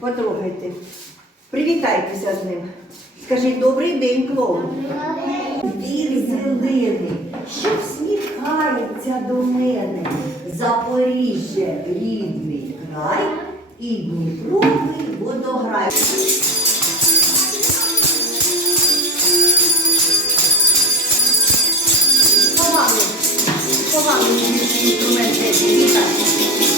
Потрогайте. Привітайтеся з ним. Скажіть добрий день, клоун. Біль зелений, що всміхається до мене. Запоріжжя, рідний край і Дніпровий водограй. Повагу, повагу, інструмент.